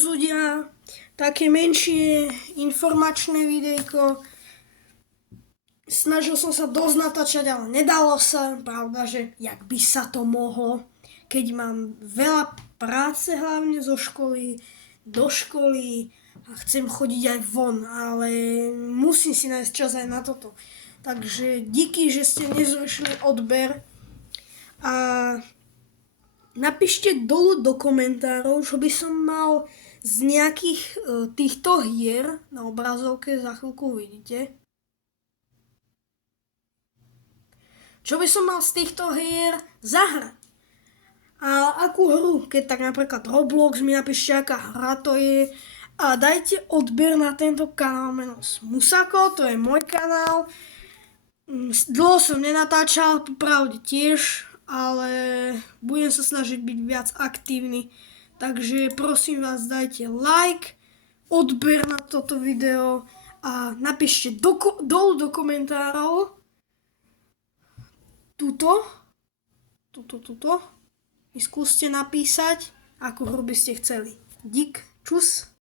čus ľudia, také menšie informačné videjko. Snažil som sa dosť natáčať, ale nedalo sa. Pravda, že jak by sa to mohlo, keď mám veľa práce hlavne zo školy, do školy a chcem chodiť aj von, ale musím si nájsť čas aj na toto. Takže díky, že ste nezrušili odber a napíšte dolu do komentárov, čo by som mal z nejakých týchto hier na obrazovke, za chvíľku uvidíte. Čo by som mal z týchto hier zahrať? A akú hru, keď tak napríklad Roblox, mi napíšte, aká hra to je. A dajte odber na tento kanál meno Musako, to je môj kanál. Dlho som nenatáčal, popravde tiež, ale budem sa snažiť byť viac aktívny. Takže prosím vás, dajte like, odber na toto video a napíšte dolu do komentárov tuto. Mi skúste napísať, akú hru by ste chceli. Dík, čus.